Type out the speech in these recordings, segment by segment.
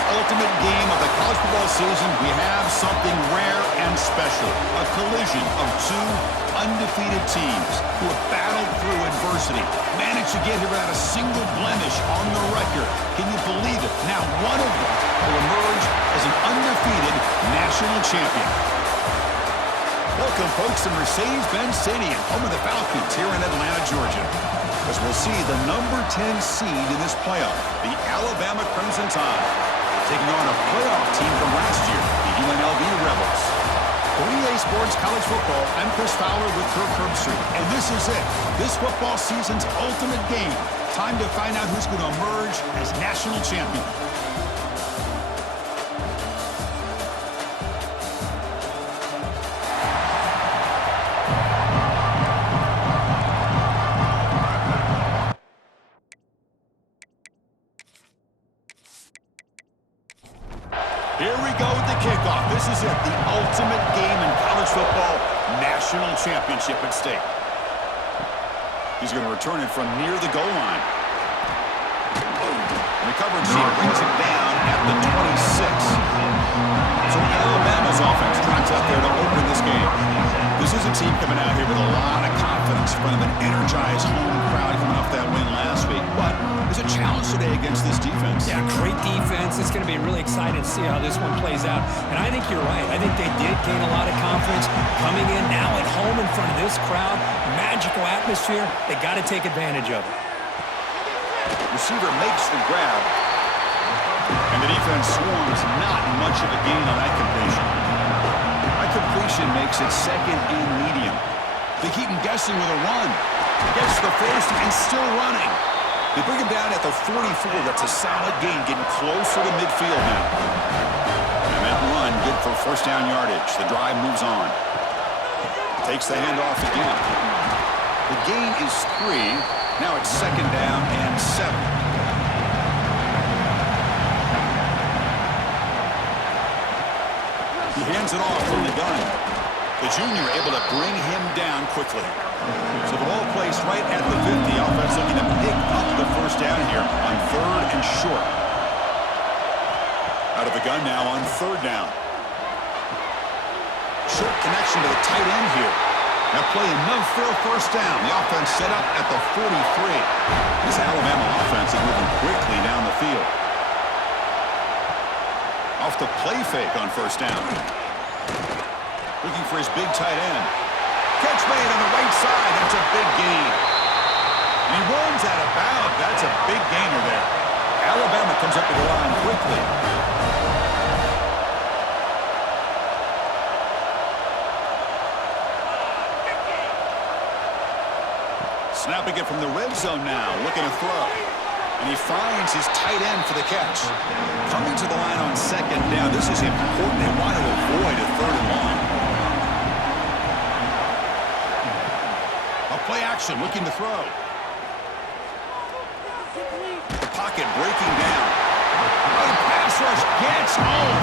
this ultimate game of the college football season, we have something rare and special. A collision of two undefeated teams who have battled through adversity, managed to get here without a single blemish on the record. Can you believe it? Now one of them will emerge as an undefeated national champion. Welcome, folks, to Mercedes-Benz Stadium, home of the Falcons here in Atlanta, Georgia. As we'll see the number 10 seed in this playoff, the Alabama Crimson Tide, taking on a playoff team from last year, the UNLV Rebels. For EA Sports College Football, I'm Chris Fowler with Kirk Herbstreit, and this is it. This football season's ultimate game. Time to find out who's going to emerge as national champion. Here we go with the kickoff. This is it, the ultimate game in college football, national championship at stake. He's going to return it from near the goal line. And the coverage team brings it down at the 26. So Alabama's offense tracks out there to open this game. This is a team coming out here with a lot of confidence in front of an energized home crowd coming off that win last week. But there's a challenge today against this defense. Yeah, great defense. It's going to be really exciting to see how this one plays out. And I think you're right. I think they did gain a lot of confidence coming in now at home in front of this crowd. Magical atmosphere. They got to take advantage of it. Receiver makes the grab. And the defense swarms. Not much of a gain on that completion. That completion makes it second and medium. They keep him guessing with a run. He gets the first and still running. They bring him down at the 44. That's a solid gain, getting closer to midfield now. And that run, good for first down yardage. The drive moves on. Takes the handoff again. The gain is 3. Now it's second down and 7. He hands it off from the gun. The junior able to bring him down quickly. So the ball placed right at the 50. Offense looking to pick up the first down here on 3rd and short. Out of the gun now on 3rd down. Short connection to the tight end here. Now play enough for a first down. The offense set up at the 43. This Alabama offense is moving quickly down the field. Off the play fake on first down. Looking for his big tight end. Catch made on the right side. That's a big gain. And he runs out of bounds. That's a big gainer there. Alabama comes up to the line quickly. Snapping it from the red zone now. Looking to throw. And he finds his tight end for the catch. Coming to the line on second down. This is important. They want to avoid a 3rd and long. Play action, looking to throw. The pocket breaking down. Oh, pass rush gets home.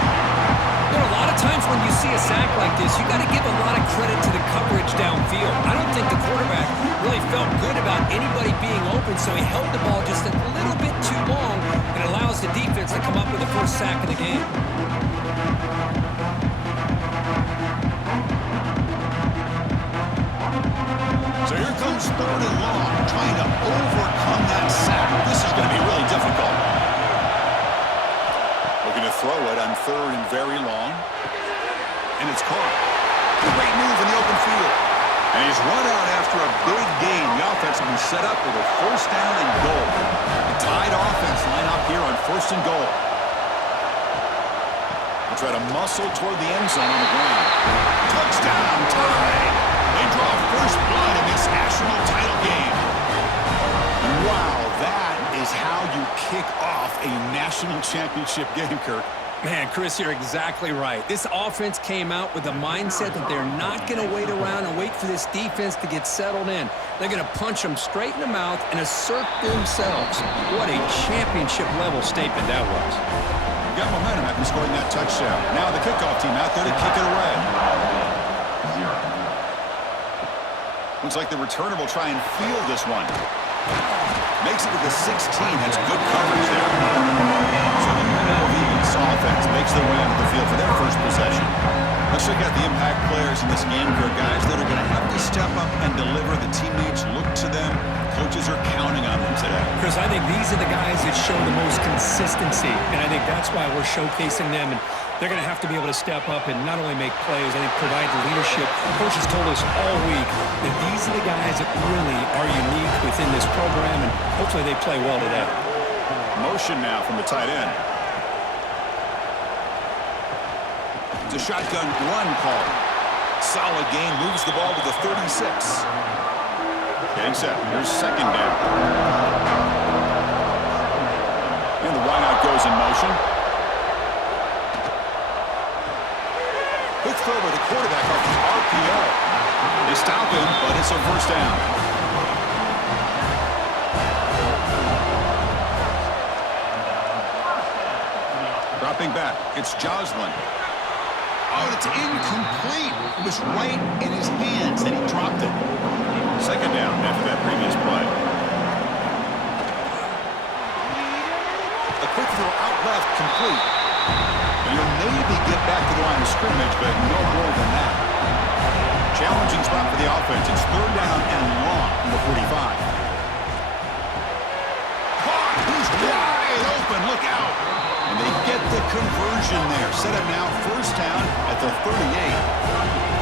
You know, a lot of times when you see a sack like this, you got to give a lot of credit to the coverage downfield. I don't think the quarterback really felt good about anybody being open, so he held the ball just a little bit too long and allows the defense to come up with the first sack of the game. So here comes 3rd and long, trying to overcome that sack. This is going to be really difficult. Looking to throw it on 3rd and very long. And it's caught. Great move in the open field. And he's run out after a big gain. The offense will be set up with a first down and goal. The Tide offense line up here on 1st and goal. They'll try to muscle toward the end zone on the ground. Touchdown, Tide! They draw first blood in this national title game. Wow, that is how you kick off a national championship game, Kirk. Man, Chris, you're exactly right. This offense came out with the mindset that they're not going to wait around and wait for this defense to get settled in. They're going to punch them straight in the mouth and assert themselves. What a championship-level statement that was. Got momentum after scoring that touchdown. Now the kickoff team out there to kick it away. Looks like the returner will try and field this one. Makes it to the 16. That's good coverage there. So the UNLV defense makes their way onto the field for their first possession. Let's check out the impact players in this game here, guys, that are going to have to step up and deliver. The teammates look to them. Coaches are counting on them today. Chris, I think these are the guys that show the most consistency, and I think that's why we're showcasing them. And they're going to have to be able to step up and not only make plays, I think provide the leadership. Coach has told us all week that these are the guys that really are unique within this program, and hopefully they play well today. Motion now from the tight end. It's a shotgun run call. Solid gain, moves the ball to the 36. Getting set. Here's second down. And the wideout goes in motion. Quick throw by the quarterback off the RPO. They stop him, but it's a first down. Dropping back, it's Joslin. Oh, it's incomplete. It was right in his hands, and he dropped it. Second down after that previous play. A quick throw out left, complete. And you'll maybe get back to the line of scrimmage, but no more than that. Challenging spot for the offense. It's third down and long from the 45. Caught! He's wide open. Look out! And they get the conversion there. Set it now, first down at the 38.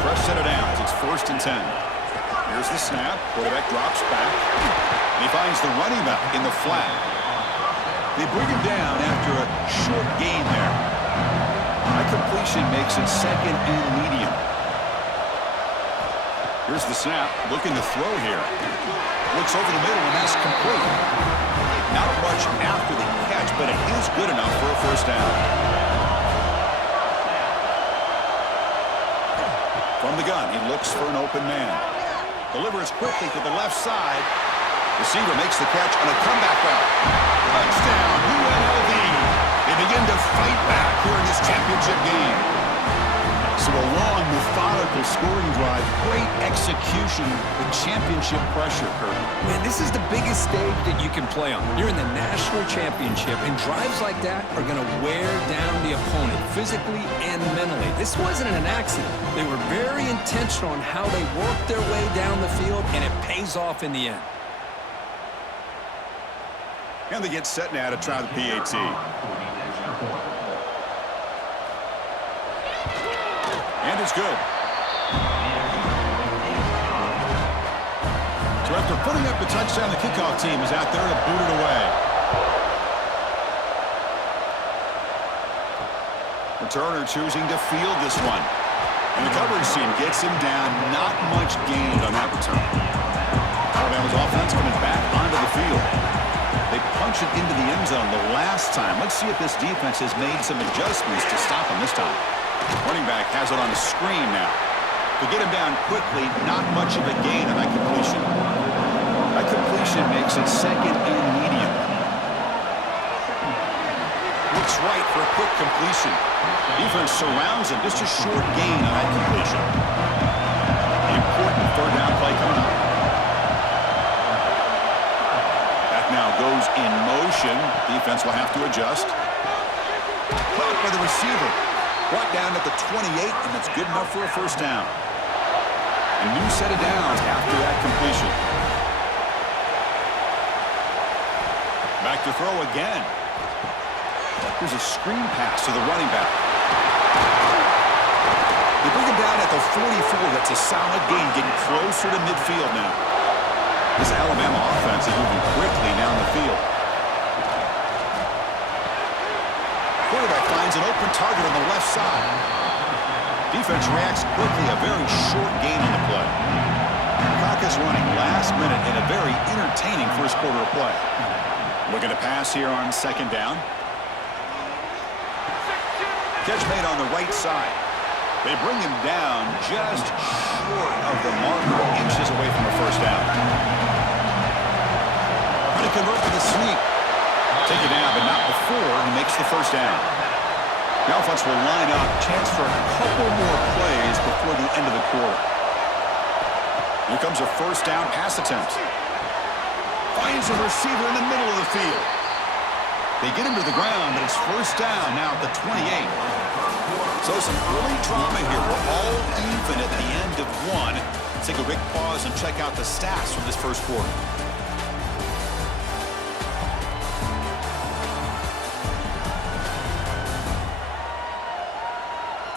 Fresh set of downs. It's 1st and 10. Here's the snap. Quarterback drops back. And he finds the running back in the flat. They bring him down after a short gain there. High completion makes it second and medium. Here's the snap. Looking to throw here. Looks over the middle, and that's complete. Not much after the catch, but it is good enough for a first down. From the gun, he looks for an open man. Delivers quickly to the left side. Receiver makes the catch on a comeback route. Touchdown, UNLV. They begin to fight back here in this championship game. So a long, methodical scoring drive. Great execution with championship pressure, Kurt. Man, this is the biggest stage that you can play on. You're in the national championship, and drives like that are going to wear down the opponent physically and mentally. This wasn't an accident. They were very intentional on how they worked their way down the field, and it pays off in the end. And they get set now to try the PAT. And it's good. So after putting up the touchdown, the kickoff team is out there to boot it away. Returner choosing to field this one. And the coverage team gets him down. Not much gained on that return. Alabama's offense coming back onto the field. They punch it into the end zone the last time. Let's see if this defense has made some adjustments to stop him this time. Running back has it on the screen now. To get him down quickly, not much of a gain on that completion. That completion makes it second and medium. Looks right for a quick completion. Defense surrounds him. Just a short gain on that completion. The important third down play coming up. That now goes in motion. Defense will have to adjust. Caught by the receiver. Brought down at the 28, and that's good enough for a first down. A new set of downs after that completion. Back to throw again. Here's a screen pass to the running back. They bring him down at the 44. That's a solid gain, getting closer to midfield now. This Alabama offense is moving quickly down the field. Quarterback finds an open target on the left side. Defense reacts quickly. A very short gain on the play. Clock is running last minute in a very entertaining first quarter of play. Looking to pass here on second down. Catch made on the right side. They bring him down just short of the marker, inches away from the first down. Trying to convert with a sneak. Take it down, but not before he makes the first down. The offense will line up. Chance for a couple more plays before the end of the quarter. Here comes a first down pass attempt. Finds a receiver in the middle of the field. They get him to the ground, but it's first down now at the 28. So some early drama here. We're all even at the end of one. Let's take a quick pause and check out the stats from this first quarter.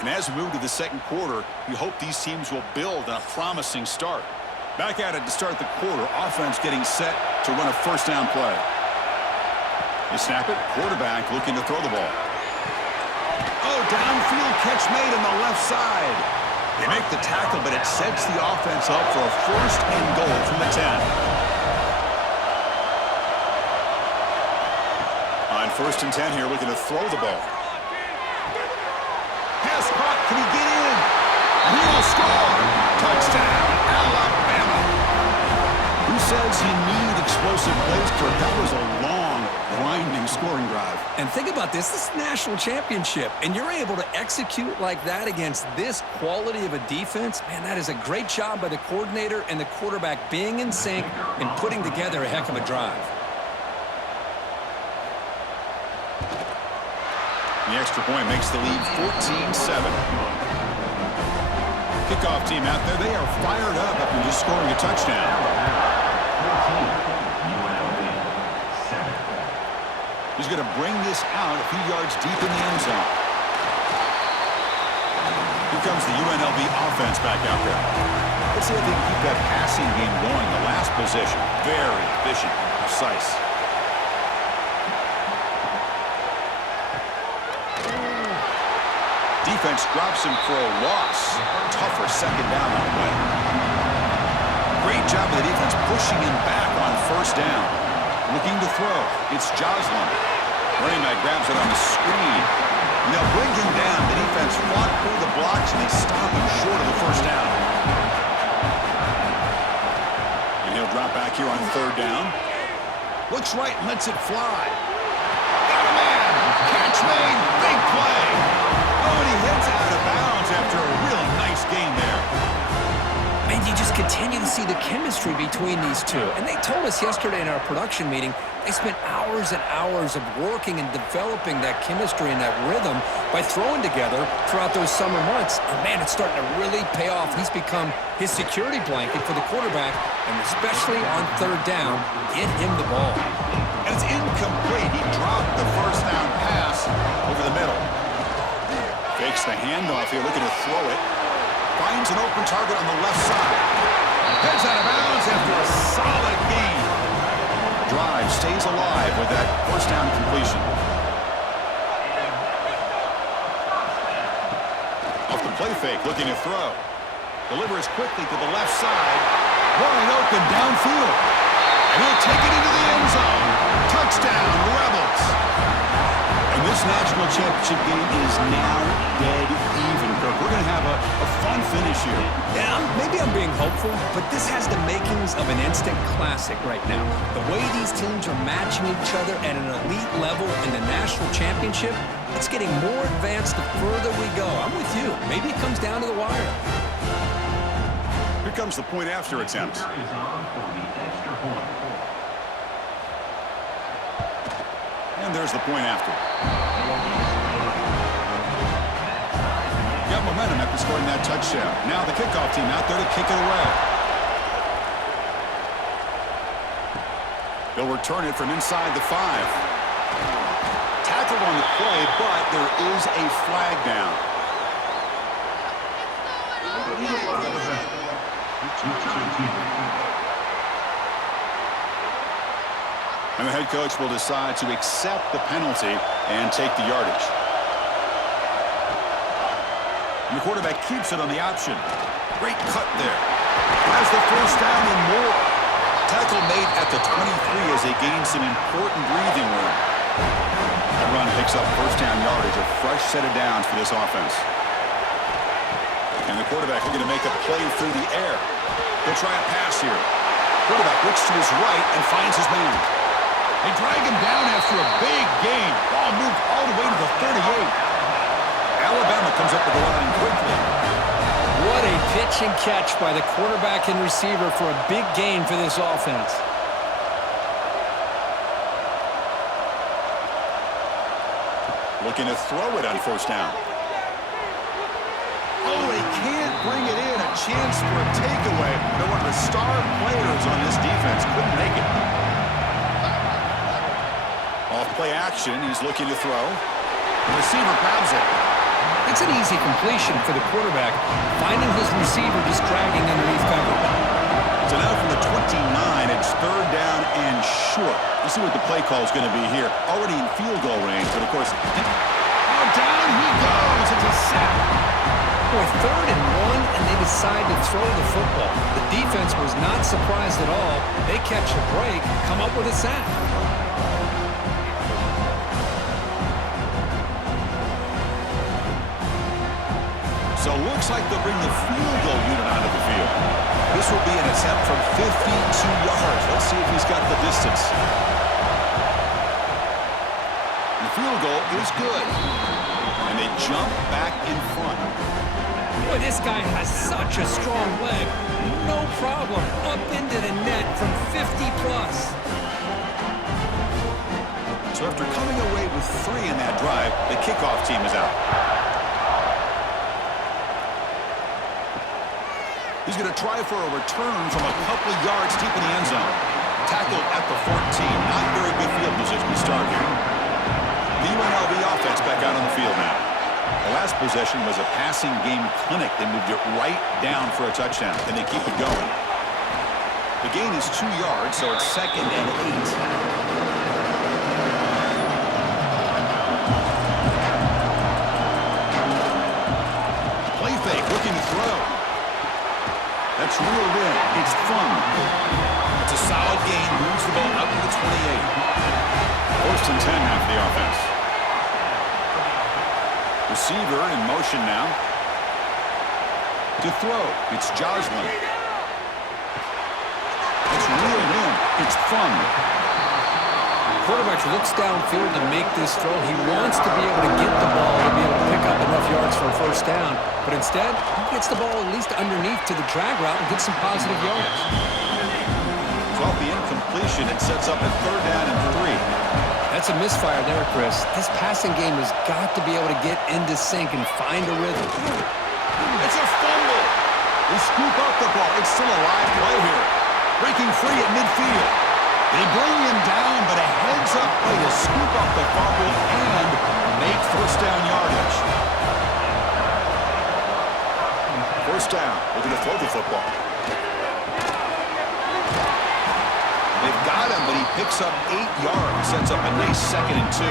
And as we move to the second quarter, we hope these teams will build on a promising start. Back at it to start the quarter. Offense getting set to run a first down play. They snap it. Quarterback looking to throw the ball. Oh, downfield catch made on the left side. They make the tackle, but it sets the offense up for a first and goal from the 10. On first and 10 here, looking to throw the ball. Pass caught. Can he get in? And he will score. Touchdown, Alabama. Who says you need explosive plays, Kirk? That was a long, grinding scoring drive. And think about this. This is a national championship, and you're able to execute like that against this quality of a defense. Man, that is a great job by the coordinator and the quarterback being in sync and putting together a heck of a drive. The extra point makes the lead 14-7. Kickoff team out there, they are fired up after just scoring a touchdown. He's going to bring this out a few yards deep in the end zone. Here comes the UNLV offense back out there. Let's see if they can keep that passing game going. The last possession, very efficient and precise. Defense drops him for a loss. Tougher second down on the way. Great job of the defense pushing him back on first down. Looking to throw. It's Joslin. Running back grabs it on the screen. And they'll bring him down. The defense fought through the blocks, and they stop him short of the first down. And he'll drop back here on third down. Looks right and lets it fly. Got a man. Catch made. Big play. Oh, and he heads out of bounds after a real nice gain there. And you just continue to see the chemistry between these two. And they told us yesterday in our production meeting, they spent hours and hours of working and developing that chemistry and that rhythm by throwing together throughout those summer months. And, man, it's starting to really pay off. He's become his security blanket for the quarterback, and especially on third down, get him the ball. And it's incomplete. He dropped the first down pass over the middle. Fakes the handoff here, looking to throw it. Finds an open target on the left side. Heads out of bounds after a solid gain. The drive stays alive with that first down completion. Off the play fake, looking to throw. Delivers quickly to the left side. Wide open downfield. And he'll take it into the end zone. Touchdown, Rebels. And this national championship game is now dead even, Kirk. We're going to have a fun finish here. Yeah, maybe I'm being hopeful, but this has the makings of an instant classic right now. The way these teams are matching each other at an elite level in the national championship, it's getting more advanced the further we go. I'm with you. Maybe it comes down to the wire. Here comes the point after attempt. And there's the point after. Got momentum after scoring that touchdown. Now the kickoff team out there to kick it away. They'll return it from inside the 5. Tackled on the play, but there is a flag down. And the head coach will decide to accept the penalty and take the yardage. And the quarterback keeps it on the option. Great cut there. Has the first down and more. Tackle made at the 23 as they gain some important breathing room. That run picks up first down yardage, a fresh set of downs for this offense. And the quarterback looking to make a play through the air. He'll try a pass here. Quarterback looks to his right and finds his man. They drag him down after a big gain. Ball moved all the way to the 38. Alabama comes up with the line quickly. What a pitch and catch by the quarterback and receiver for a big gain for this offense. Looking to throw it on first down. Oh, they can't bring it in. A chance for a takeaway. But one of the star players on this defense couldn't make it. Off play action. He's looking to throw. The receiver grabs it. It's an easy completion for the quarterback, finding his receiver just dragging underneath coverage. So now from the 29, it's third down and short. Let's see what the play call is going to be here. Already in field goal range, but of course, down he goes. It's a sack. Boy, 3rd and 1, and they decide to throw the football. The defense was not surprised at all. They catch a break, come up with a sack. So it looks like they'll bring the field goal unit onto the field. This will be an attempt from 52 yards. Let's see if he's got the distance. The field goal is good. And they jump back in front. Boy, this guy has such a strong leg. No problem. Up into the net from 50+. So after coming away with 3 in that drive, the kickoff team is out. He's going to try for a return from a couple of yards deep in the end zone. Tackled at the 14. Not very good field position to start here. The UNLV offense back out on the field now. The last possession was a passing game clinic. They moved it right down for a touchdown, and they keep it going. The gain is 2 yards, so it's 2nd and 8. Play fake, looking to throw. That's reeled in. It's fun. It's a solid gain. Moves the ball up to the 28. 1st and 10 now for the offense. Receiver in motion now. To throw. It's Joslin. It's reeled in. It's fun. Quarterback looks downfield to make this throw. He wants to be able to get the ball to be able to pick up enough yards for a first down. But instead, he gets the ball at least underneath to the drag route and gets some positive yards. So off the incompletion, it sets up a 3rd down and 3. That's a misfire there, Chris. This passing game has got to be able to get into sync and find a rhythm. It's a fumble. They scoop up the ball. It's still a live play here. Breaking free at midfield. They bring him down, but a heads-up play to scoop up the fumble and make first down yardage. First down. Looking to throw the football. They've got him, but he picks up 8 yards. Sets up a nice 2nd and 2.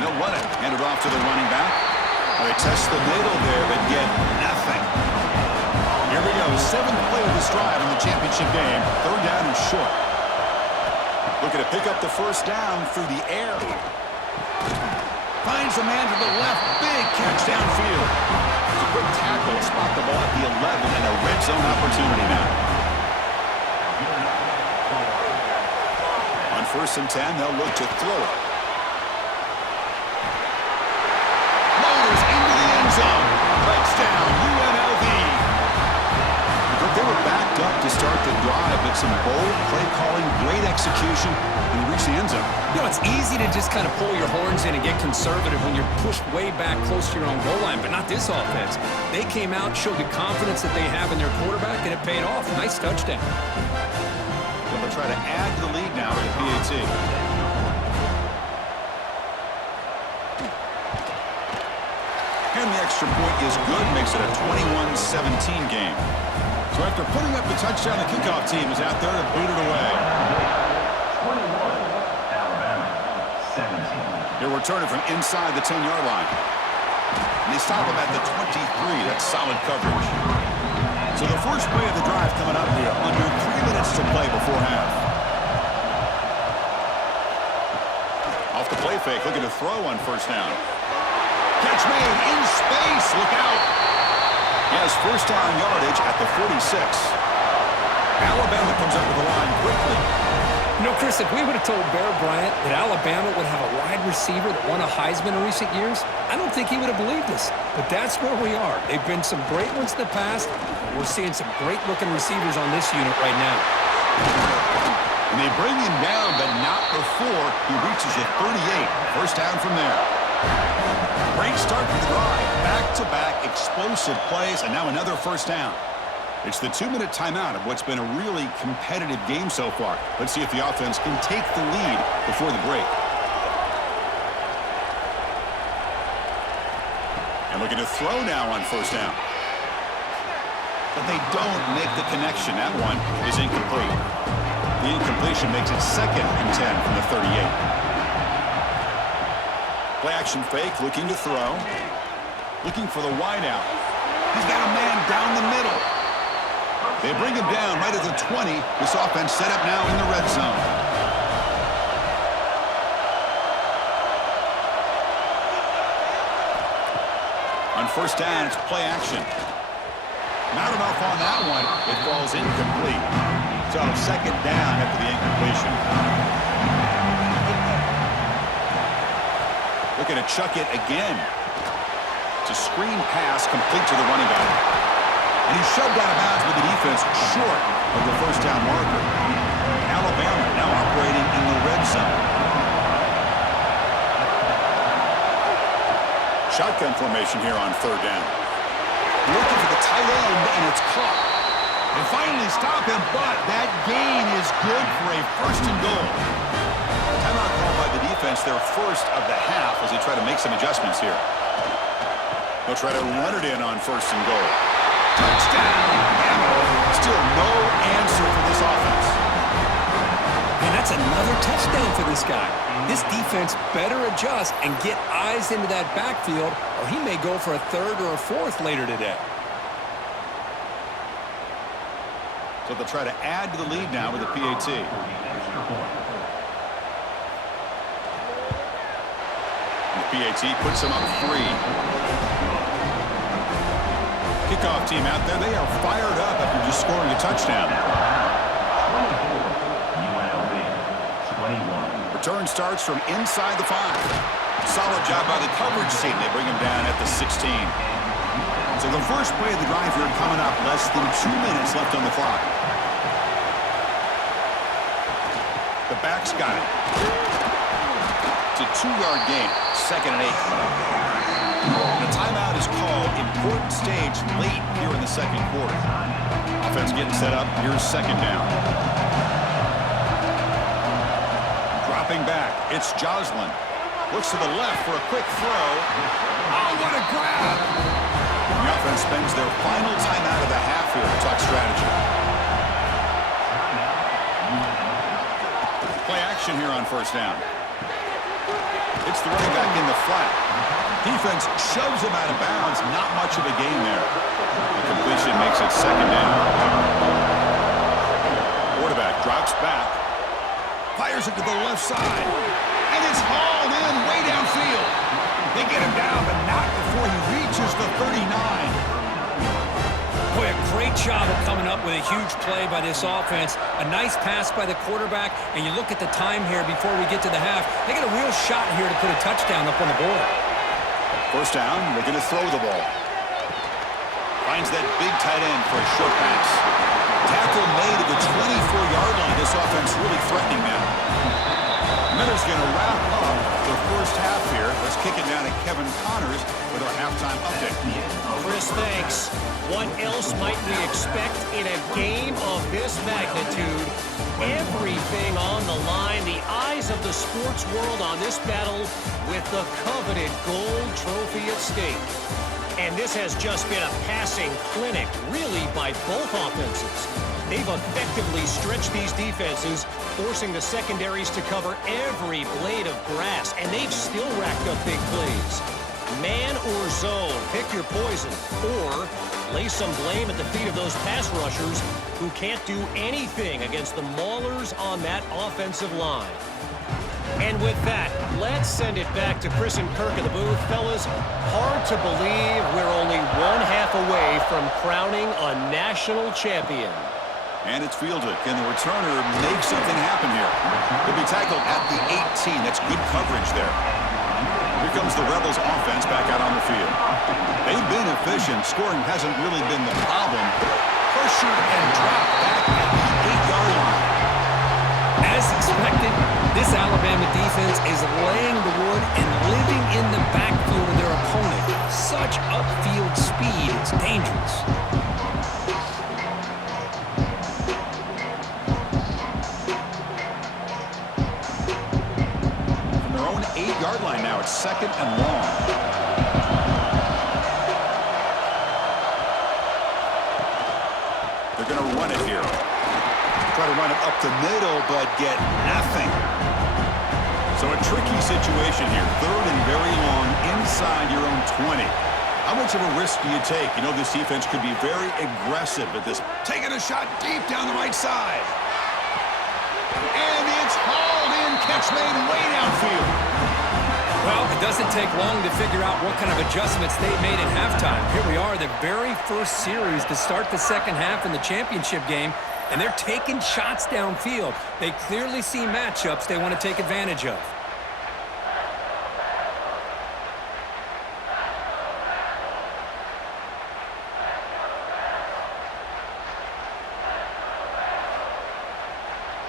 They'll run it. Hand it off to the running back. They test the middle there, but get nothing. Here we go, 7th play of this drive in the championship game. 3rd down and short. Looking to pick up the first down through the air. Finds a man to the left. Big catch downfield. It's a quick tackle. Spot the ball at the 11 and a red zone opportunity now. On 1st and 10, they'll look to throw it. Motors into the end zone. Touchdown, UNLV. They were backed up to start the drive, but some bold play calling, great execution, and they reached the end zone. You know, it's easy to just kind of pull your horns in and get conservative when you're pushed way back close to your own goal line, but not this offense. They came out, showed the confidence that they have in their quarterback, and it paid off. Nice touchdown. They'll try to add to the lead now to the PAT. And the extra point is good, makes it a 21-17 game. So after putting up the touchdown, the kickoff team is out there to boot it away. 21, Alabama, 17. They're returning from inside the 10-yard line. And they stop him at the 23. That's solid coverage. So the first play of the drive coming up here. Under 3 minutes to play before half. Off the play fake, looking to throw on first down. Catch made in space. Look out. He has first down yardage at the 46. Alabama comes up with the line quickly. You know, Chris, if we would have told Bear Bryant that Alabama would have a wide receiver that won a Heisman in recent years, I don't think he would have believed us. But that's where we are. They've been some great ones in the past. We're seeing some great-looking receivers on this unit right now. The And they bring him down, but not before he reaches the 38. First down from there. Great start to the drive. Back-to-back explosive plays, and now another first down. It's the 2-minute timeout of what's been a really competitive game so far. Let's see if the offense can take the lead before the break. And looking to throw now on first down. But they don't make the connection. That one is incomplete. The incompletion makes it 2nd and 10 from the 38. Play action fake, looking to throw. Looking for the wideout. He's got a man down the middle. They bring him down right at the 20. This offense set up now in the red zone. On first down, it's play action. Not enough on that one. It falls incomplete. So 2nd down after the incompletion. Looking to chuck it again. It's a screen pass complete to the running back. And he's shoved out of bounds with the defense short of the first down marker. Alabama now operating in the red zone. Shotgun formation here on 3rd down. Looking for the tight end, and it's caught. They finally stop him, but that gain is good for a 1st and goal. Timeout called by the defense, their first of the half, as they try to make some adjustments here. They'll try to run it in on 1st and goal. Touchdown! Still no answer for this offense. And that's another touchdown for this guy. This defense better adjust and get eyes into that backfield, or he may go for a 3rd or a 4th later today. So they'll try to add to the lead now with a PAT. And the PAT puts them up 3. Kickoff team out there, they are fired up after just scoring a touchdown. UNLV, 21. Return starts from inside the 5. Solid job by the coverage team. They bring him down at the 16. So the first play of the drive here coming up. Less than 2 minutes left on the clock. The back's got it. It's a 2-yard gain. 2nd and 8. The timeout is called. Important stage late here in the 2nd quarter. Offense getting set up. Here's 2nd down. Dropping back. It's Joslin. Looks to the left for a quick throw. Oh, what a grab! The offense spends their final timeout of the half here to talk strategy. Play action here on first down. It's the running back in the flat. Defense shoves him out of bounds. Not much of a gain there. The completion makes it 2nd down. Quarterback drops back. Fires it to the left side. And it's hauled in way downfield. They get him down, but not before he reaches the 39. Boy, a great job of coming up with a huge play by this offense. A nice pass by the quarterback, and you look at the time here before we get to the half. They got a real shot here to put a touchdown up on the board. First down, they're going to throw the ball. Finds that big tight end for a short pass. Tackle made at the 24-yard line. This offense really threatening now. Miller's going to wrap up the first half here. Let's kick it down to Kevin Connors with our halftime update. Chris, thanks. What else might we expect in a game of this magnitude? Everything on the line. The eyes of the sports world on this battle with the coveted gold trophy at stake. And this has just been a passing clinic, really, by both offenses. They've effectively stretched these defenses, forcing the secondaries to cover every blade of grass, and they've still racked up big plays. Man or zone, pick your poison, or lay some blame at the feet of those pass rushers who can't do anything against the maulers on that offensive line. And with that, let's send it back to Chris and Kirk in the booth. Fellas, hard to believe we're only 1/2 away from crowning a national champion. And it's fielded. Can the returner make something happen here? He'll be tackled at the 18. That's good coverage there. Here comes the Rebels offense back out on the field. They've been efficient. Scoring hasn't really been the problem. Pressured and dropped back at the 8-yard line. as expected, this Alabama defense is laying the wood and living in the backfield of their opponent. Such upfield speed, it's dangerous. From their own 8-yard line now, it's 2nd and long. They're going to run it here. Try to run it up the middle, but get nothing. So a tricky situation here. 3rd and very long inside your own 20. How much of a risk do you take? You know this defense could be very aggressive at this. Taking a shot deep down the right side. And it's hauled in. Catch made way downfield. Well, it doesn't take long to figure out what kind of adjustments they made at halftime. Here we are, the very first series to start the second half in the championship game, and they're taking shots downfield. They clearly see matchups they want to take advantage of.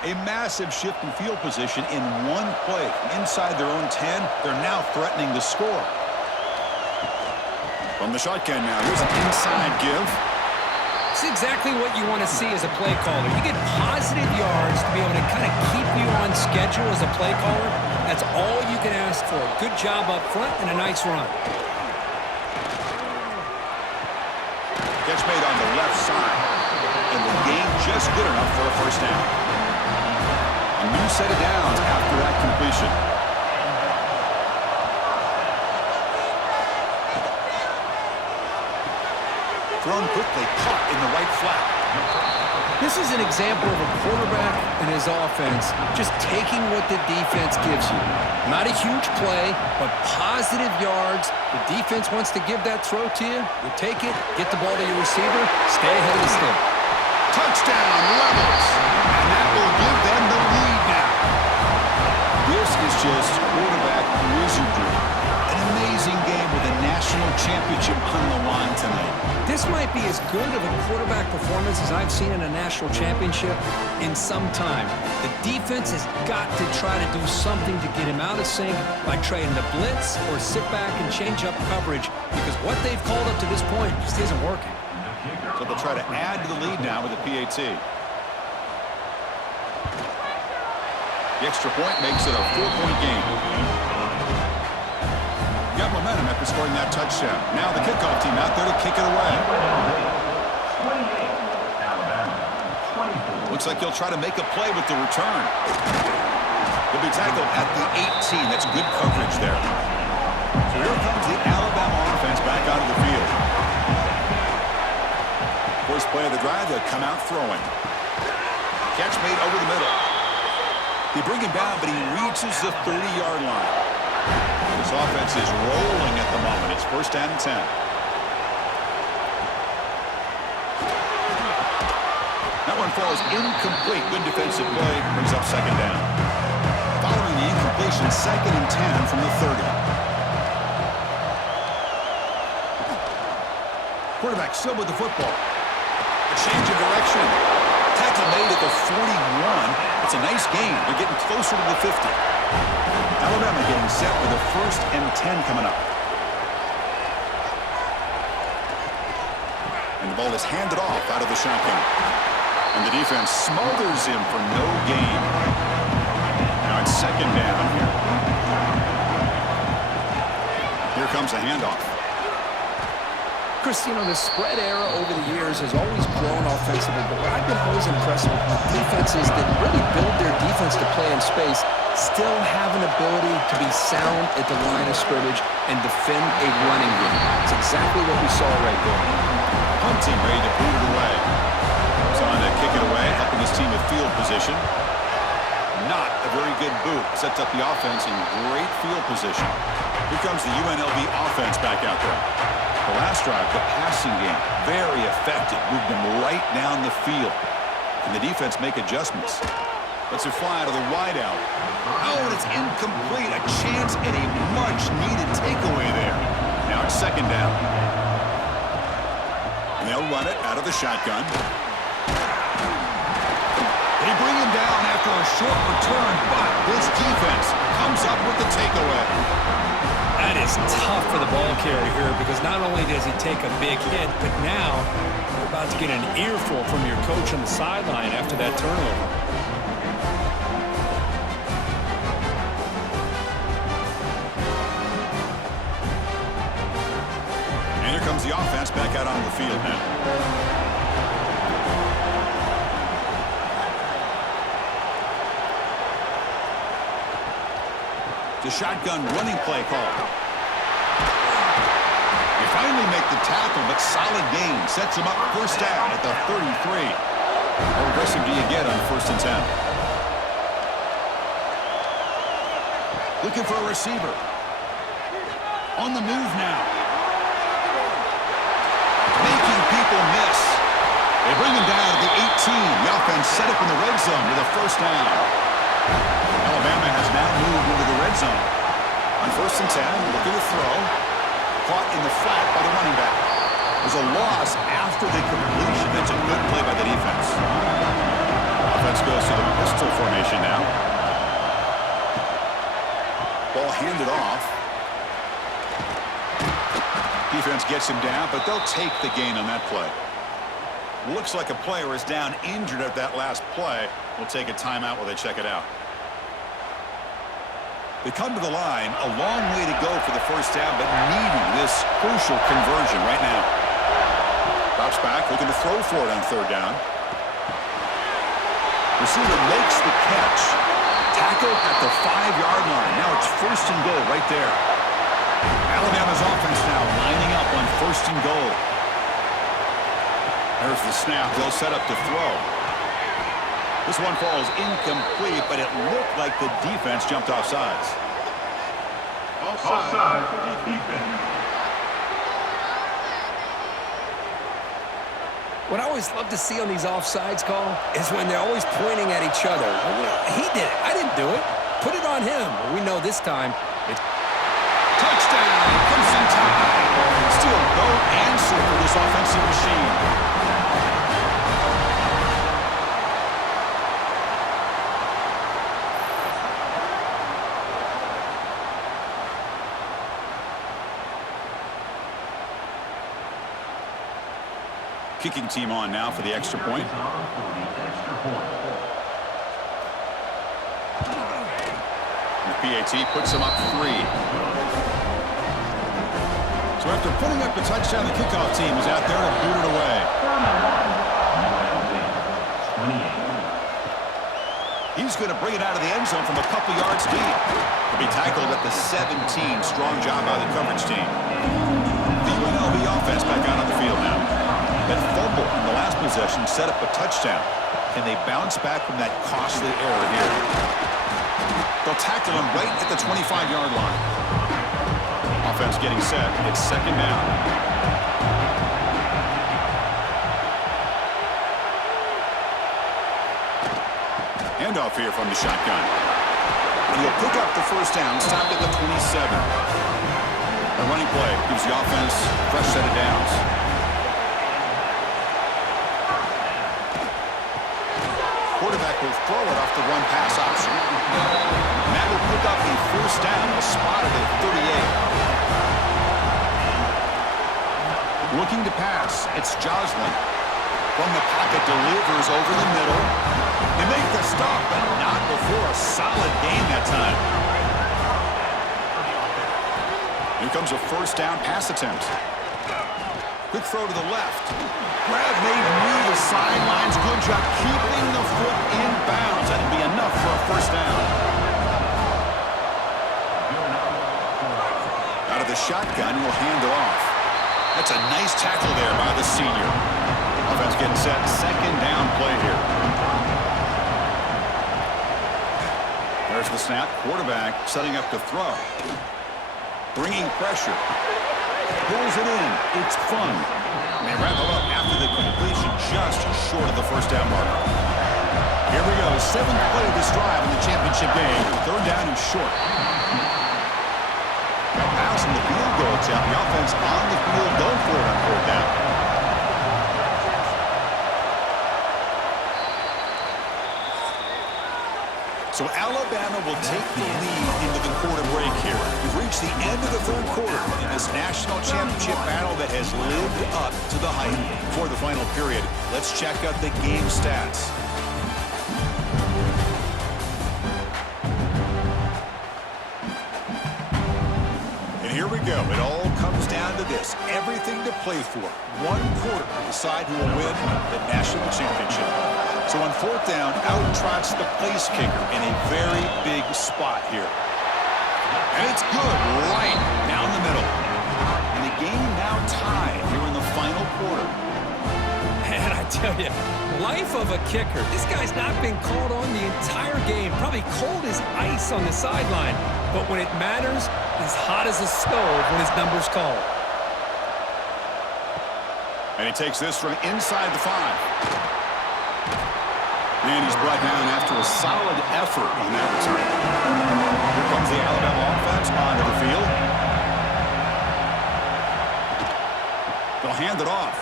A massive shift in field position in one play. Inside their own 10, they're now threatening the score. From the shotgun now, here's an inside give. It's exactly what you want to see as a play caller. You get positive yards to be able to kind of keep you on schedule as a play caller. That's all you can ask for. Good job up front and a nice run. Catch made on the left side. And the gain just good enough for a first down. A new set of downs after that completion. Thrown quickly, caught in the right flat. This is an example of a quarterback and his offense just taking what the defense gives you. Not a huge play, but positive yards. The defense wants to give that throw to you. You take it, get the ball to your receiver, stay ahead of the stick. Touchdown, Rebels. And that will give them the lead now. This is just quarterback wizardry. An amazing game with a national championship on the line tonight. This might be as good of a quarterback performance as I've seen in a national championship in some time. The defense has got to try to do something to get him out of sync by trying to blitz or sit back and change up coverage, because what they've called up to this point just isn't working. So they'll try to add to the lead now with the PAT. The extra point makes it a 4-point game. Got momentum after scoring that touchdown. Now the kickoff team out there to kick it away. Looks like he'll try to make a play with the return. He'll be tackled at the 18. That's good coverage there. So here comes the Alabama offense back out of the field. First play of the drive, they'll come out throwing. Catch made over the middle. They bring him down, but he reaches the 30-yard line. This offense is rolling at the moment. It's 1st down and 10. That one falls incomplete. Good defensive play. Brings up 2nd down. Following the incompletion, 2nd and 10 from the 30. Quarterback still with the football. A change of direction. Tackle made at the 41. It's a nice gain. They're getting closer to the 50. Alabama getting set with a 1st and 10 coming up. And the ball is handed off out of the shotgun. And the defense smothers him for no gain. Now it's 2nd down here. Here comes a handoff. Chris, you know, the spread era over the years has always grown offensively, but what I've been always impressed with defenses that really build their defense to play in space still have an ability to be sound at the line of scrimmage and defend a running game. It's exactly what we saw right there. Hunting ready to boot it away. He's on to kick it away, helping his team with field position. Not a very good boot. Sets up the offense in great field position. Here comes the UNLV offense back out there. The last drive, the passing game, very effective. Moved them right down the field. Can the defense make adjustments? Lets it fly out of the wideout. Oh, and it's incomplete. A chance at a much-needed takeaway there. Now it's 2nd down. And they'll run it out of the shotgun. They bring him down after a short return, but this defense comes up with the takeaway. That is tough for the ball carrier here because not only does he take a big hit, but now you're about to get an earful from your coach on the sideline after that turnover. And here comes the offense back out on the field now. The shotgun running play call. They finally make the tackle, but solid gain. Sets him up first down at the 33. How aggressive do you get on 1st and 10? Looking for a receiver. On the move now. Making people miss. They bring him down to the 18. The offense set up in the red zone with a first down. Alabama has now moved into the red zone. On 1st and 10, looking to throw. Caught in the flat by the running back. There's a loss after the completion. That's a good play by the defense. Offense goes to the pistol formation now. Ball handed off. Defense gets him down, but they'll take the gain on that play. Looks like a player is down injured at that last play. We'll take a timeout while they check it out. They come to the line, a long way to go for the first down, but needing this crucial conversion right now. Drops back, looking to throw for it on 3rd down. Receiver makes the catch. Tackle at the 5-yard line. Now it's 1st and goal right there. Alabama's offense now lining up on 1st and goal. There's the snap. They'll set up to throw. This one falls incomplete, but it looked like the defense jumped off sides. Offside defense. What I always love to see on these offsides call is when they're always pointing at each other. He did it. I didn't do it. Put it on him. We know this time it's Touchdown! Crimson Tide! Still no answer for this offensive machine. Kicking team on now for the extra point. The PAT puts him up 3. So after putting up the touchdown, the kickoff team is out there to boot it away. He's going to bring it out of the end zone from a couple yards deep. He'll be tackled at the 17. Strong job by the coverage team. The UNLV offense back out on the field now. That fumble in the last possession set up a touchdown. Can they bounce back from that costly error here? They'll tackle him right at the 25-yard line. Offense getting set. It's 2nd down. Handoff here from the shotgun. And he'll pick up the first down, stopped at the 27. A running play gives the offense a fresh set of downs. Quarterback will throw it off the one-pass option. And that will pick up a first down, a spot at the 38. Looking to pass, it's Joslin. From the pocket, delivers over the middle. They make the stop, but not before a solid gain that time. Here comes a first down pass attempt. Quick throw to the left. Grab made near the sidelines. Good job keeping the foot in bounds. That'll be enough for a first down. Out of the shotgun, he'll hand it off. That's a nice tackle there by the senior. Offense getting set. 2nd down play here. There's the snap. Quarterback setting up to throw. Bringing pressure. Pulls it in. It's fun. And they wrap it up after the completion just short of the first down marker. Here we go. 7th play of this drive in the championship game. 3rd down and short. Now passing the field goal attempt. The offense on the field going for it on 4th down. So Alabama will take the lead into the quarter break here. We've reached the end of the third quarter in this national championship battle that has lived up to the hype. For the final period, let's check out the game stats. And here we go. It all comes down to this. Everything to play for. One quarter to decide who will win the national championship. So on fourth down, out trots the place kicker in a very big spot here. And it's good right down the middle. And the game now tied here in the final quarter. Man, I tell you, life of a kicker. This guy's not been called on the entire game. Probably cold as ice on the sideline. But when it matters, he's hot as a stove when his number's called. And he takes this from inside the 5. And he's brought down after a solid effort on that return. Here comes the Alabama offense onto the field. They'll hand it off.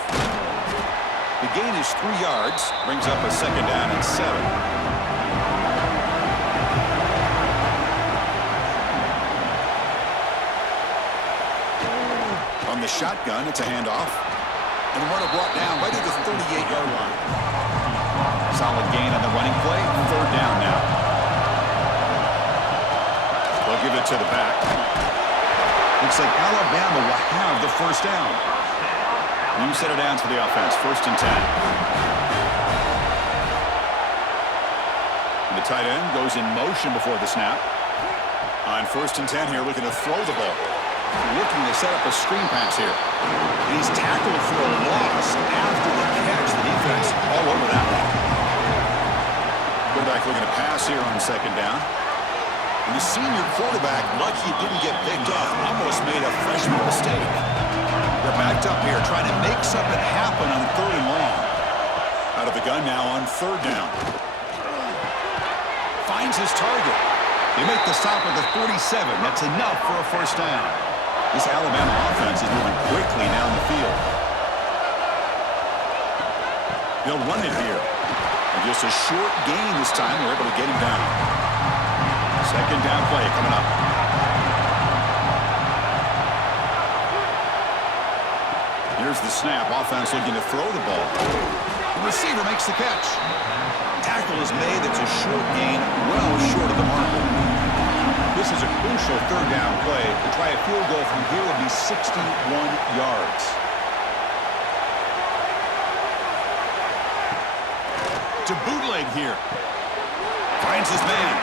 The gain is 3 yards. Brings up a second down and 7. On the shotgun, it's a handoff. And the runner brought down right at the 38-yard line. Solid gain on the running play. Third down now. They'll give it to the back. Looks like Alabama will have the first down. New set it down to the offense. 1st and 10. And the tight end goes in motion before the snap. On 1st and 10 here, looking to throw the ball. Looking to set up a screen pass here. And he's tackled for a loss after the catch. The defense all over that one. Quarterback looking to pass here on 2nd down. And the senior quarterback, lucky he didn't get picked off, almost made a freshman mistake. They're backed up here trying to make something happen on 3rd and long. Out of the gun now on 3rd down. Finds his target. They make the stop at the 47. That's enough for a first down. This Alabama offense is moving quickly down the field. They'll run it here. And just a short gain this time. They're able to get him down. 2nd down play coming up. Here's the snap. Offense looking to throw the ball. The receiver makes the catch. Tackle is made. That's a short gain, well short of the marker. This is a crucial 3rd down play. To try a field goal from here would be 61 yards. To bootleg here. Finds his man.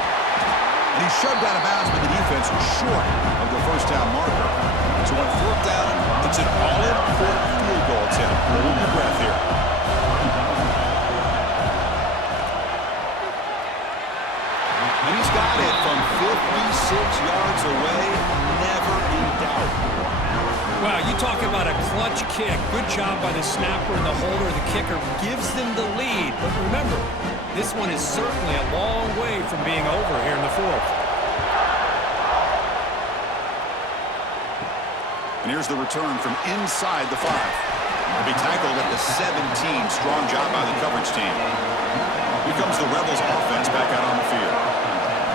And he's shoved out of bounds, but the defense is short of the first down marker. So on 4th down, it's an all-important field goal attempt. Hold your breath here. And he's got it from 56 yards away. Never in doubt. Wow, you talk about a clutch kick. Good job by the snapper and the holder. The kicker gives them the lead. But remember, this one is certainly a long way from being over here in the 4th. And here's the return from inside the 5. He'll be tackled at the 17. Strong job by the coverage team. Here comes the Rebels offense back out on the field.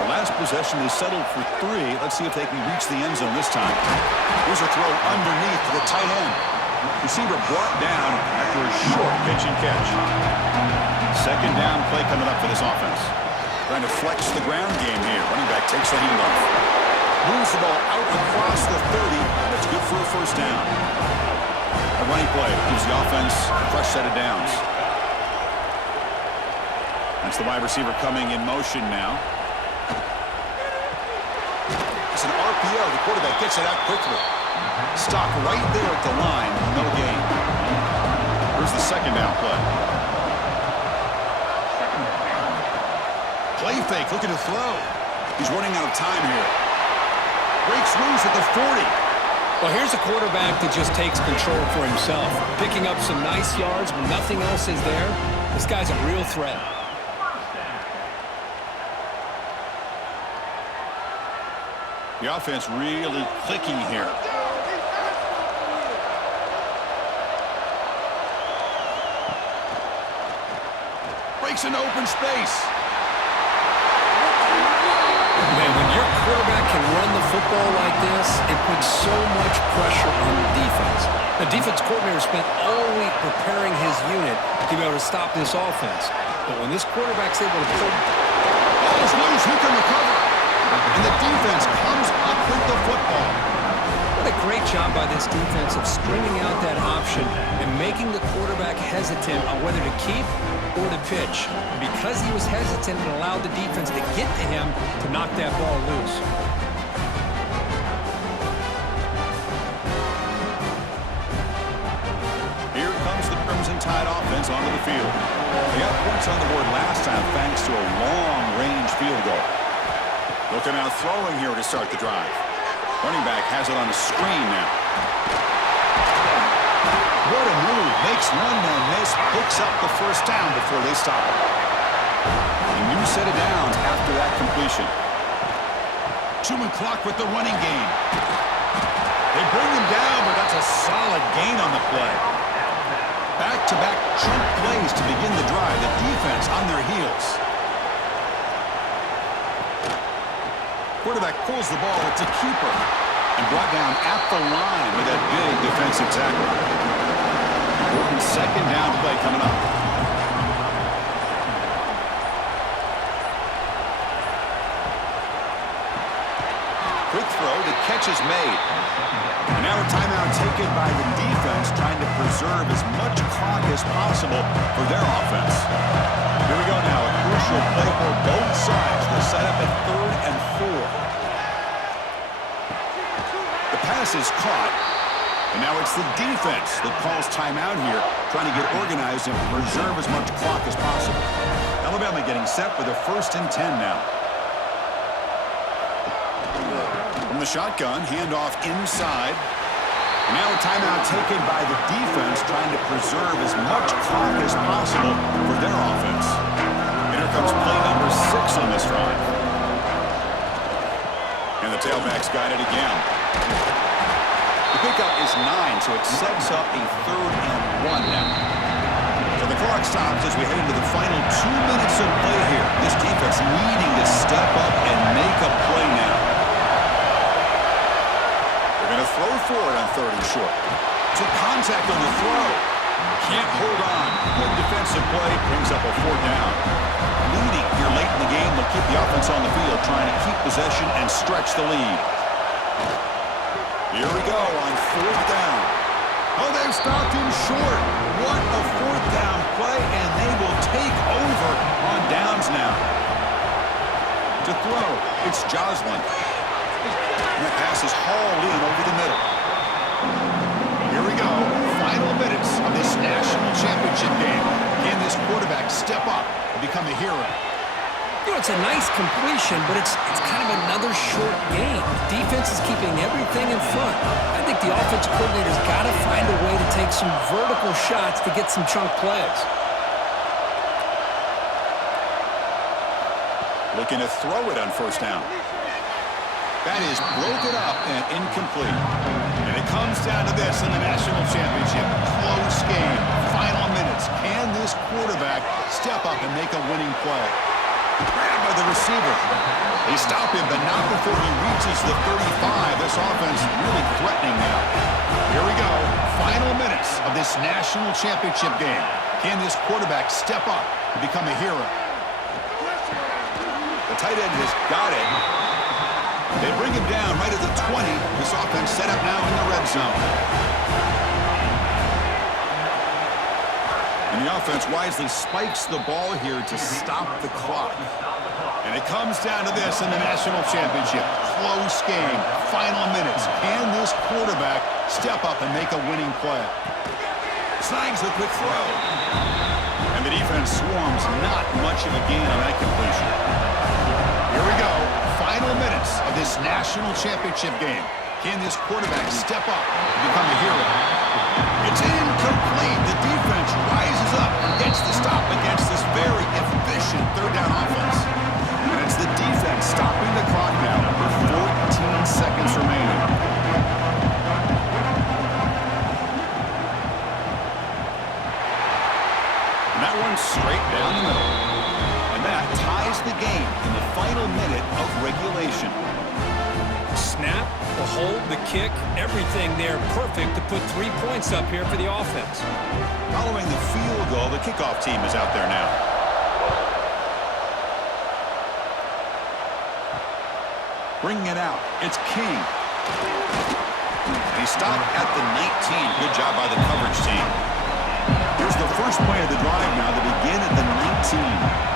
The last possession, they settled for 3. Let's see if they can reach the end zone this time. Here's a throw underneath to the tight end. Receiver brought down after a short pitch and catch. 2nd down play coming up for this offense. Trying to flex the ground game here. Running back takes the handoff. Moves the ball out across the 30. That's good for a first down. A running play gives the offense a fresh set of downs. That's the wide receiver coming in motion now. It's an RPO. The quarterback gets it out quickly. Stop right there at the line. No gain. Here's the 2nd down play. Play fake. Looking to throw. He's running out of time here. Breaks loose at the 40. Well, here's a quarterback that just takes control for himself. Picking up some nice yards when nothing else is there. This guy's a real threat. The offense really clicking here. Breaks into open space. your quarterback can run the football like this, it puts so much pressure on the defense. The defense coordinator spent all week preparing his unit to be able to stop this offense. But when this quarterback's able to pull... Ball's loose. Who can recover? And the defense comes up with the football. What a great job by this defense of stringing out that option and making the quarterback hesitant on whether to keep or to pitch. And because he was hesitant, it allowed the defense to get to him to knock that ball loose. Here comes the Crimson Tide offense onto the field. They got points on the board last time thanks to a long-range field goal. Looking out throwing here to start the drive. Running back has it on the screen now. What a move. Makes one man miss. Picks up the first down before they stop it. A new set of downs after that completion. Chewing clock with the running game. They bring him down, but that's a solid gain on the play. Back-to-back chunk plays to begin the drive. The defense on their heels. Quarterback pulls the ball. It's a keeper. And brought down at the line with that big defensive tackle. Important second down play coming up. Quick throw. The catch is made. And now a timeout taken by the defense, trying to preserve as much clock as possible for their offense. Here we go now. A crucial play for both sides. They're set up at 3rd and 4. The pass is caught. And now it's the defense that calls timeout here, trying to get organized and preserve as much clock as possible. Alabama getting set with a 1st and 10 now. From the shotgun, handoff inside. And now a timeout taken by the defense, trying to preserve as much clock as possible for their offense. And here comes play number 6 on this drive. And the tailback's got it again. The pickup is 9, so it sets up a 3rd and 1 now. So the clock stops as we head into the final 2 minutes of play here. This defense needing to step up and make a play now. They're going to throw for it on 3rd and short. Took contact on the throw. Can't hold on. Good defensive play brings up a 4th down. Leading here late in the game will keep the offense on the field, trying to keep possession and stretch the lead. Here we go on 4th down. Oh, they've stopped him short. What a 4th down play, and they will take over on downs now. To throw, it's Joslin. And the pass is hauled in over the middle. Here we go. Final minutes of this national championship game. Can this quarterback step up and become a hero? You know, it's a nice completion, but it's kind of another short game. Defense is keeping everything in front. I think the offensive coordinator's got to find a way to take some vertical shots to get some chunk plays. Looking to throw it on 1st down. That is broken up and incomplete. And it comes down to this in the national championship. Close game. Final minutes. Can this quarterback step up and make a winning play? Grabbed by the receiver. They stop him, but not before he reaches the 35. This offense really threatening now. Here we go. Final minutes of this national championship game. Can this quarterback step up and become a hero? The tight end has got it. They bring him down right at the 20. This offense set up now in the red zone. And the offense wisely spikes the ball here to stop the clock. And it comes down to this in the national championship. Close game. Final minutes. Can this quarterback step up and make a winning play? Snags the quick throw. And the defense swarms. Not much of a gain on that completion. Here we go. Final minutes of this national championship game. Can this quarterback step up and become a hero? It's incomplete. The defense rises up and gets the stop against this very efficient 3rd down offense. And it's the defense stopping the clock now with 14 seconds remaining. And that one's straight down the middle. And that ties the game in the final minute of regulation. snap, the hold, the kick, everything there perfect to put 3 points up here for the offense. Following the field goal, the kickoff team is out there now. Bringing it out, it's King. He stopped at the 19. Good job by the coverage team. Here's the first play of the drive now. They begin at the 19.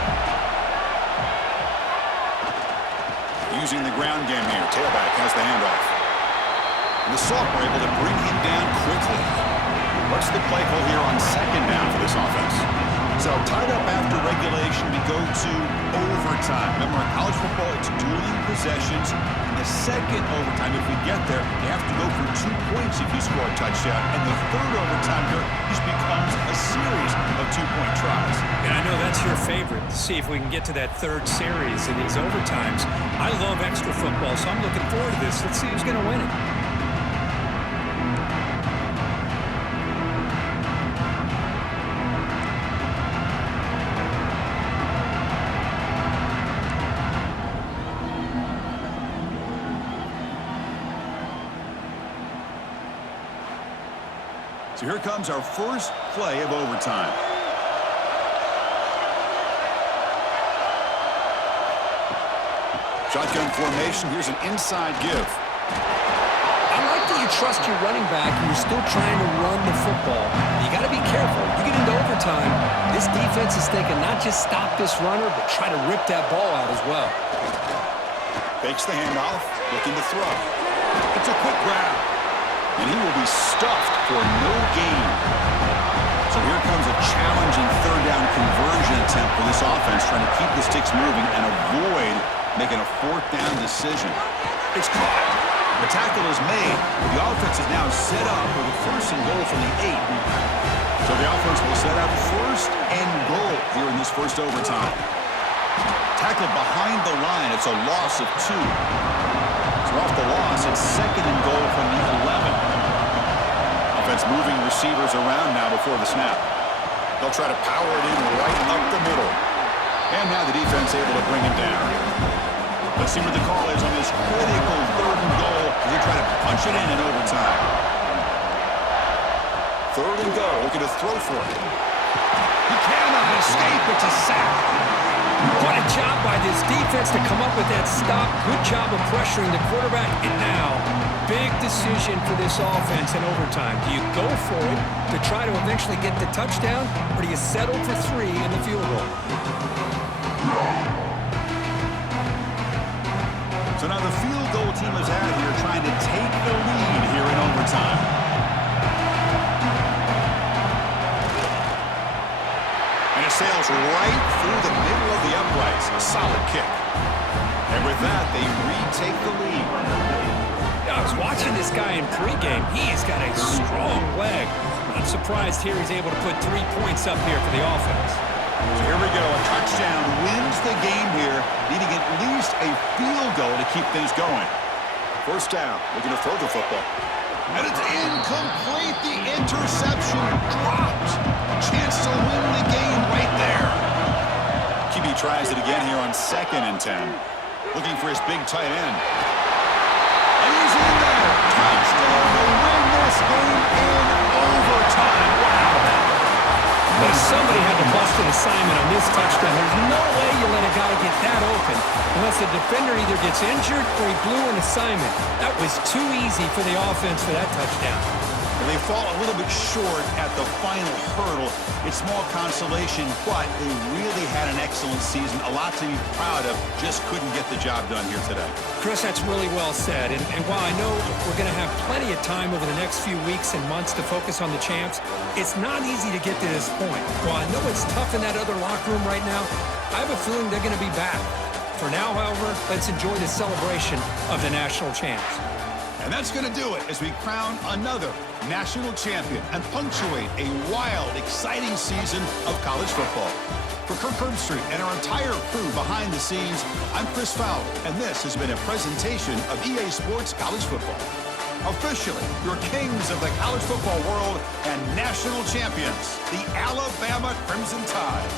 Using the ground game here. Tailback has the handoff. And the Salk were able to bring him down quickly. What's the play call here on second down for this offense? So tied up after regulation, we go to overtime. Remember, in college football, it's dueling possessions. In the second overtime, if we get there, you have to go for 2 points if you score a touchdown. And the third overtime here just becomes a series of 2-point tries. And I know that's your favorite. See if we can get to that third series in these overtimes. I love extra football, so I'm looking forward to this. Let's see who's going to win it. So here comes our first play of overtime. Shotgun formation. Here's an inside give. I like that you trust your running back and you're still trying to run the football. You got to be careful. You get into overtime, this defense is thinking not just stop this runner, but try to rip that ball out as well. Fakes the handoff, looking to throw. It's a quick grab. And he will be stuffed for no gain. So here comes a challenging third down conversion attempt for this offense, trying to keep the sticks moving and avoid making a fourth down decision. It's caught. The tackle is made. The offense is now set up with a first and goal from the 8. So the offense will set up first and goal here in this first overtime. Tackled behind the line. It's a loss of 2. So off the loss, it's second and goal from the 11. Offense moving receivers around now before the snap. They'll try to power it in right up the middle. And now the defense able to bring him down. Let's see what the call is on this critical third and goal as they try to punch it in overtime. Third and goal, looking to throw for it. He cannot escape. It's a sack. What a job by this defense to come up with that stop. Good job of pressuring the quarterback. And now, big decision for this offense in overtime. Do you go for it to try to eventually get the touchdown, or do you settle for 3 in the field goal? So now the field goal team is out here trying to take the lead here in overtime. Sails right through the middle of the uprights. A solid kick. And with that, they retake the lead. I was watching this guy in pregame. He's got a strong leg. Not surprised here he's able to put 3 points up here for the offense. So here we go. A touchdown wins the game here, needing at least a field goal to keep things going. First down. Looking to throw the football. And it's incomplete. The interception dropped. Chance to win the game right there. QB tries it again here on 2nd and 10. Looking for his big tight end. And he's in there. Touchdown to win this game in overtime. Wow. Well, somebody had to bust an assignment on this touchdown. There's no way you let a guy get that open unless the defender either gets injured or he blew an assignment. That was too easy for the offense for that touchdown. And they fall a little bit short at the final hurdle. It's small consolation, but they really had an excellent season. A lot to be proud of. Just couldn't get the job done here today. Chris, that's really well said. And while I know we're going to have plenty of time over the next few weeks and months to focus on the champs, it's not easy to get to this point. While I know it's tough in that other locker room right now, I have a feeling they're going to be back. For now, however, let's enjoy the celebration of the national champs. And that's going to do it as we crown another national champion and punctuate a wild, exciting season of college football. For Kirk Herbstreit and our entire crew behind the scenes, I'm Chris Fowler, and this has been a presentation of EA Sports College Football. Officially, your kings of the college football world and national champions, the Alabama Crimson Tide.